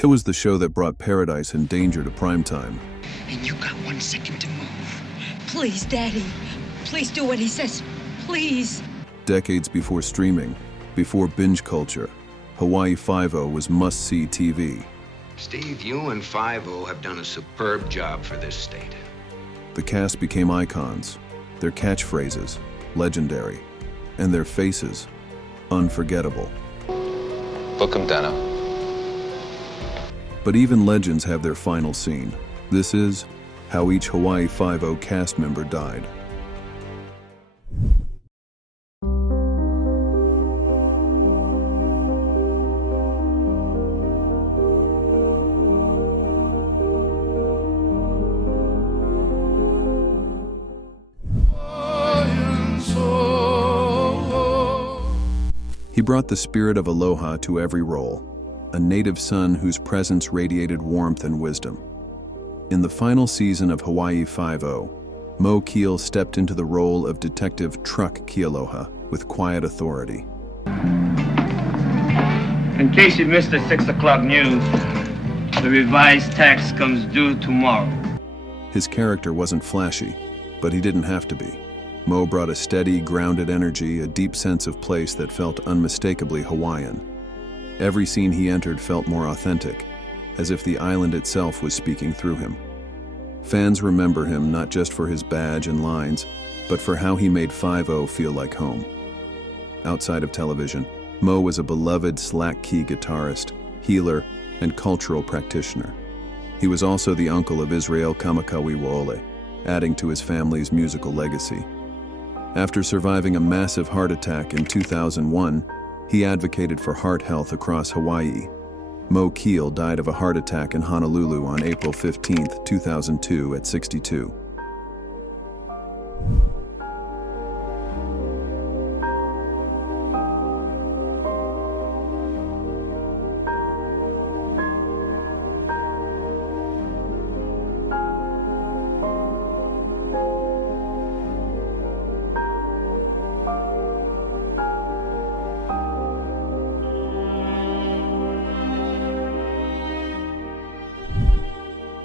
It was the show that brought paradise and danger to primetime. And you got 1 second to move. Please, Daddy. Please do what he says. Please. Decades before streaming, before binge culture, Hawaii Five-0 was must-see TV. Steve, you and Five-0 have done a superb job for this state. The cast became icons, their catchphrases, legendary, and their faces, unforgettable. Book 'em, Danno. But even legends have their final scene. This is how each Hawaii Five-0 cast member died. He brought the spirit of aloha to every role, a native son whose presence radiated warmth and wisdom. In the final season of Hawaii Five-0, Moe Keale stepped into the role of Detective Truck Kealoha with quiet authority. In case you missed the 6 o'clock news, the revised tax comes due tomorrow. His character wasn't flashy, but he didn't have to be. Moe brought a steady, grounded energy, a deep sense of place that felt unmistakably Hawaiian. Every scene he entered felt more authentic, as if the island itself was speaking through him. Fans remember him not just for his badge and lines, but for how he made Five-0 feel like home. Outside of television, Moe was a beloved slack-key guitarist, healer, and cultural practitioner. He was also the uncle of Israel Kamakawiwo'ole, adding to his family's musical legacy. After surviving a massive heart attack in 2001, he advocated for heart health across Hawaii. Moe Keale died of a heart attack in Honolulu on April 15, 2002 at 62.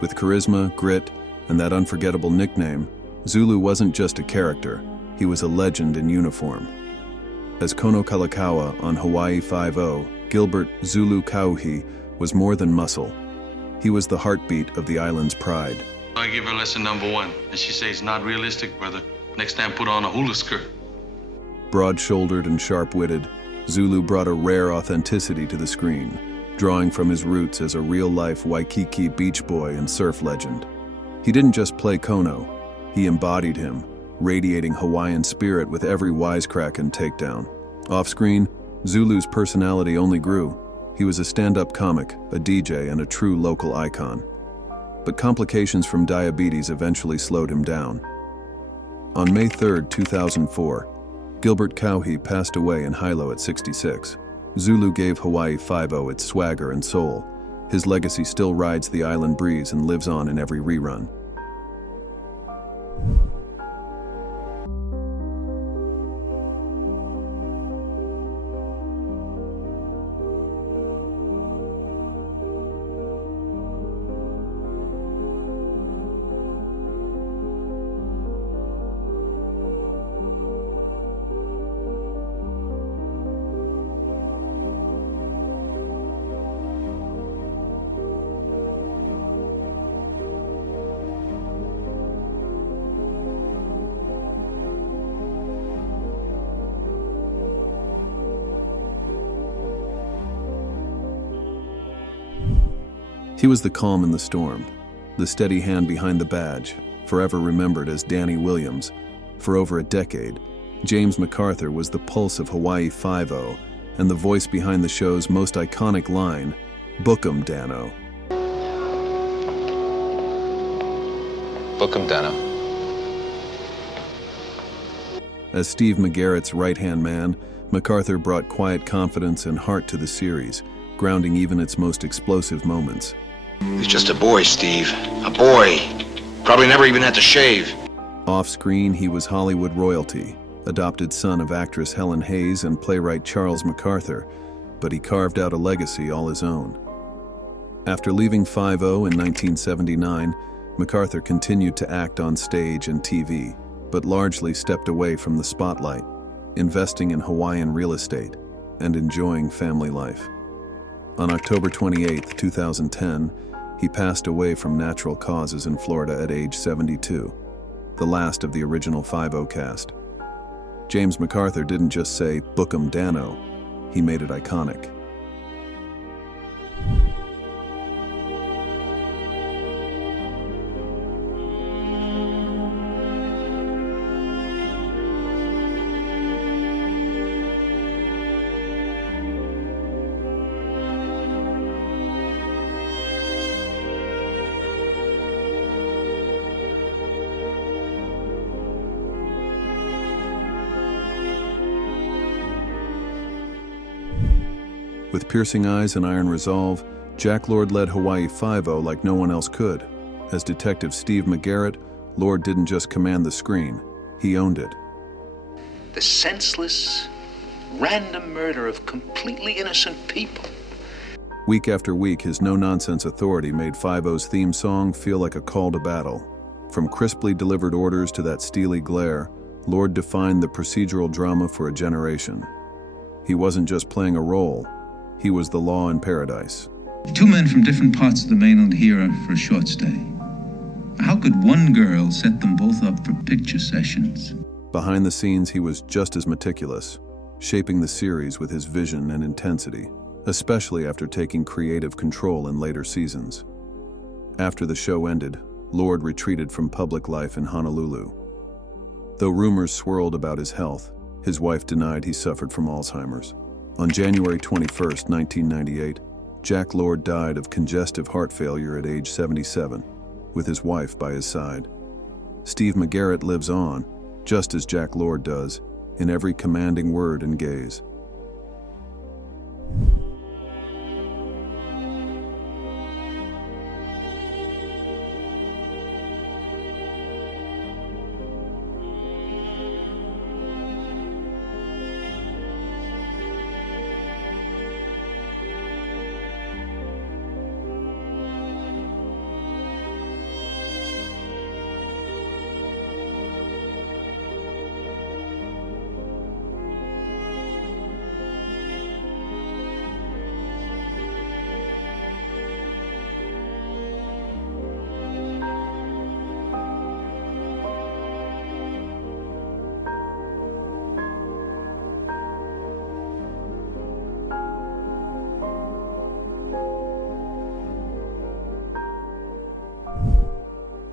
With charisma, grit, and that unforgettable nickname, Zulu wasn't just a character, he was a legend in uniform. As Kono Kalakaua on Hawaii Five-0, Gilbert Zulu Kauhi was more than muscle. He was the heartbeat of the island's pride. I give her lesson number 1, and she says, not realistic, brother. Next time put on a hula skirt. Broad-shouldered and sharp-witted, Zulu brought a rare authenticity to the screen, drawing from his roots as a real-life Waikiki beach boy and surf legend. He didn't just play Kono, he embodied him, radiating Hawaiian spirit with every wisecrack and takedown. Off-screen, Zulu's personality only grew. He was a stand-up comic, a DJ, and a true local icon. But complications from diabetes eventually slowed him down. On May 3, 2004, Gilbert Kauhi passed away in Hilo at 66. Zulu gave Hawaii Five-0 its swagger and soul. His legacy still rides the island breeze and lives on in every rerun. He was the calm in the storm, the steady hand behind the badge, forever remembered as Danny Williams. For over a decade, James MacArthur was the pulse of Hawaii Five-0 and the voice behind the show's most iconic line, "Book 'em, Danno." Book 'em, Danno. As Steve McGarrett's right-hand man, MacArthur brought quiet confidence and heart to the series, grounding even its most explosive moments. He's just a boy, Steve. A boy. Probably never even had to shave. Off-screen, he was Hollywood royalty, adopted son of actress Helen Hayes and playwright Charles MacArthur, but he carved out a legacy all his own. After leaving 5-0 in 1979, MacArthur continued to act on stage and TV, but largely stepped away from the spotlight, investing in Hawaiian real estate and enjoying family life. On October 28, 2010, he passed away from natural causes in Florida at age 72, the last of the original 5-0 cast. James MacArthur didn't just say, "Book 'em, Danno," he made it iconic. With piercing eyes and iron resolve, Jack Lord led Hawaii 5-0 like no one else could. As Detective Steve McGarrett, Lord didn't just command the screen, he owned it. The senseless, random murder of completely innocent people. Week after week, his no-nonsense authority made 5-0's theme song feel like a call to battle. From crisply delivered orders to that steely glare, Lord defined the procedural drama for a generation. He wasn't just playing a role, he was the law in paradise. Two men from different parts of the mainland here for a short stay. How could one girl set them both up for picture sessions? Behind the scenes, he was just as meticulous, shaping the series with his vision and intensity, especially after taking creative control in later seasons. After the show ended, Lord retreated from public life in Honolulu. Though rumors swirled about his health, his wife denied he suffered from Alzheimer's. On January 21, 1998, Jack Lord died of congestive heart failure at age 77, with his wife by his side. Steve McGarrett lives on, just as Jack Lord does, in every commanding word and gaze.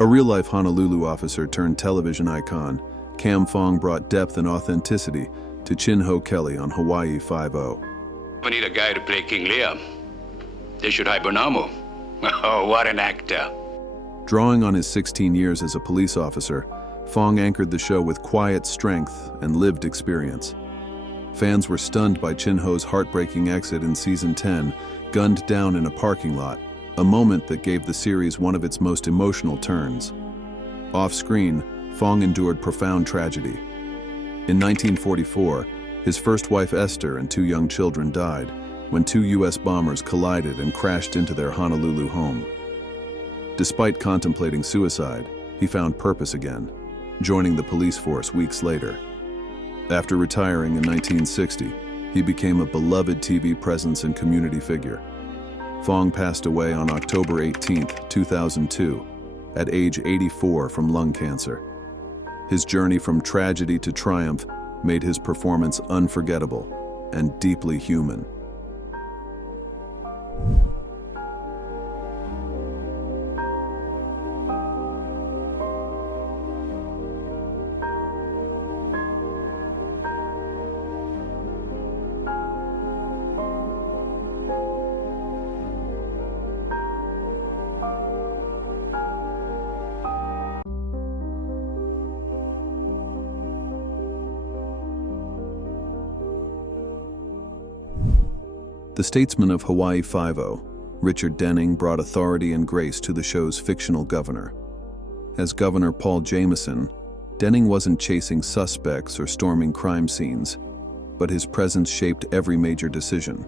A real-life Honolulu officer turned television icon, Kam Fong brought depth and authenticity to Moe Keale on Hawaii 5-0. We need a guy to play King Lear. They should hire Bonamo. Oh, what an actor. Drawing on his 16 years as a police officer, Fong anchored the show with quiet strength and lived experience. Fans were stunned by Ho's heartbreaking exit in Season 10, gunned down in a parking lot, a moment that gave the series one of its most emotional turns. Off-screen, Fong endured profound tragedy. In 1944, his first wife Esther and two young children died when two U.S. bombers collided and crashed into their Honolulu home. Despite contemplating suicide, he found purpose again, joining the police force weeks later. After retiring in 1960, he became a beloved TV presence and community figure. Fong passed away on October 18, 2002, at age 84 from lung cancer. His journey from tragedy to triumph made his performance unforgettable and deeply human. The statesman of Hawaii 5-0, Richard Denning, brought authority and grace to the show's fictional governor. As Governor Paul Jameson, Denning wasn't chasing suspects or storming crime scenes, but his presence shaped every major decision.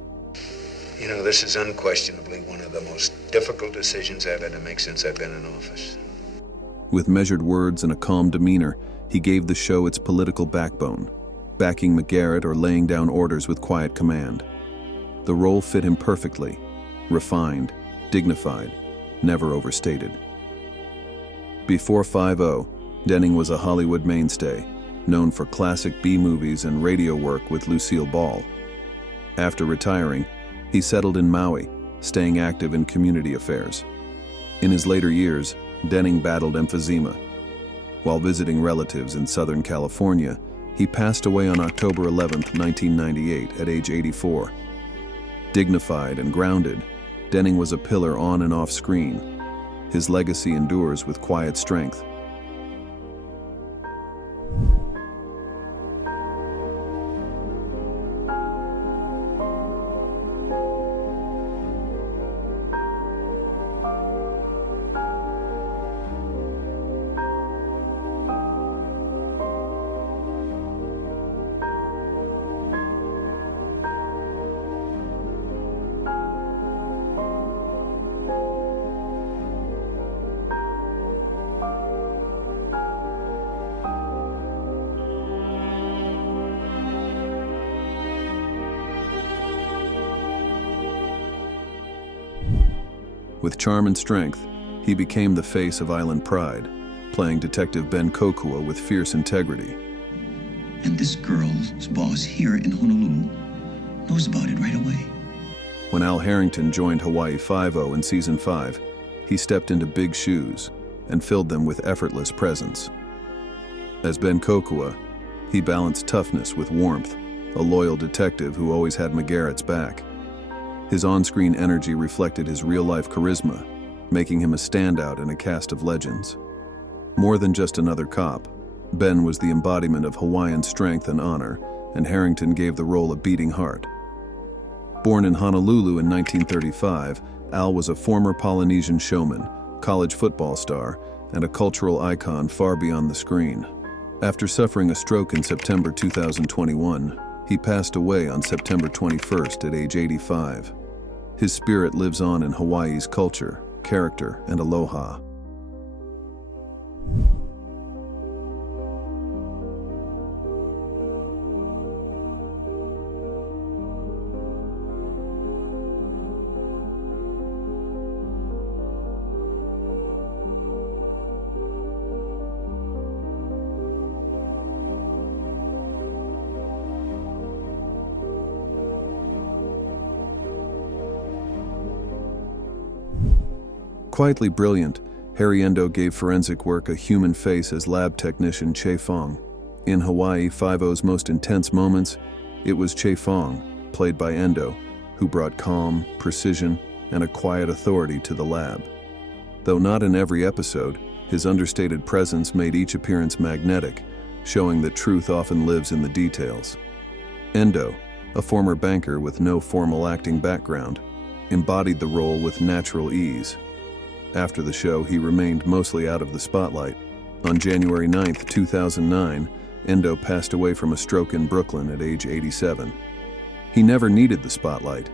You know, this is unquestionably one of the most difficult decisions I've had to make since I've been in office. With measured words and a calm demeanor, he gave the show its political backbone, backing McGarrett or laying down orders with quiet command. The role fit him perfectly, refined, dignified, never overstated. Before 5-0, Denning was a Hollywood mainstay, known for classic B-movies and radio work with Lucille Ball. After retiring, he settled in Maui, staying active in community affairs. In his later years, Denning battled emphysema. While visiting relatives in Southern California, he passed away on October 11, 1998, at age 84. Dignified and grounded, Denning was a pillar on and off screen. His legacy endures with quiet strength. With charm and strength, he became the face of island pride, playing Detective Ben Kokua with fierce integrity. And this girl's boss here in Honolulu knows about it right away. When Al Harrington joined Hawaii 5-0 in Season 5, he stepped into big shoes and filled them with effortless presence. As Ben Kokua, he balanced toughness with warmth, a loyal detective who always had McGarrett's back. His on-screen energy reflected his real-life charisma, making him a standout in a cast of legends. More than just another cop, Ben was the embodiment of Hawaiian strength and honor, and Harrington gave the role a beating heart. Born in Honolulu in 1935, Al was a former Polynesian showman, college football star, and a cultural icon far beyond the screen. After suffering a stroke in September 2021, he passed away on September 21st at age 85. His spirit lives on in Hawaii's culture, character, and aloha. Quietly brilliant, Endo gave forensic work a human face as lab technician Kam Fong. In Hawaii 5-0's most intense moments, it was Kam Fong, played by Endo, who brought calm, precision, and a quiet authority to the lab. Though not in every episode, his understated presence made each appearance magnetic, showing that truth often lives in the details. Endo, a former banker with no formal acting background, embodied the role with natural ease. After the show, he remained mostly out of the spotlight. On January 9, 2009, Endo passed away from a stroke in Brooklyn at age 87. He never needed the spotlight.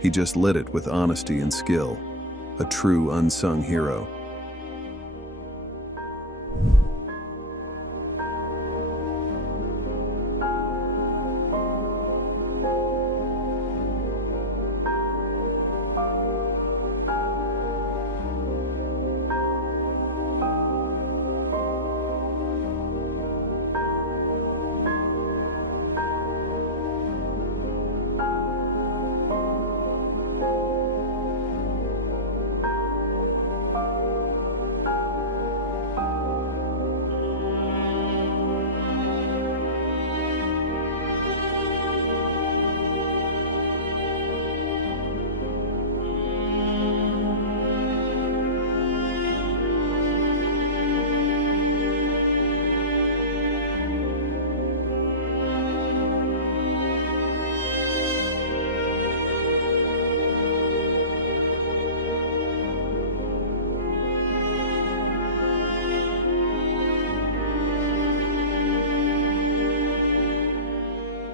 He just lit it with honesty and skill. A true unsung hero.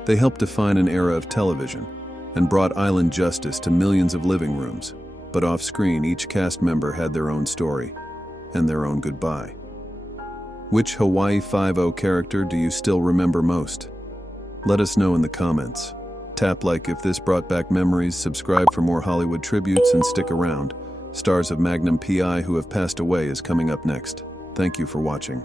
They helped define an era of television, and brought island justice to millions of living rooms. But off-screen, each cast member had their own story and their own goodbye. Which Hawaii Five-0 character do you still remember most? Let us know in the comments. Tap like if this brought back memories, subscribe for more Hollywood tributes, and stick around. Stars of Magnum P.I. who have passed away is coming up next. Thank you for watching.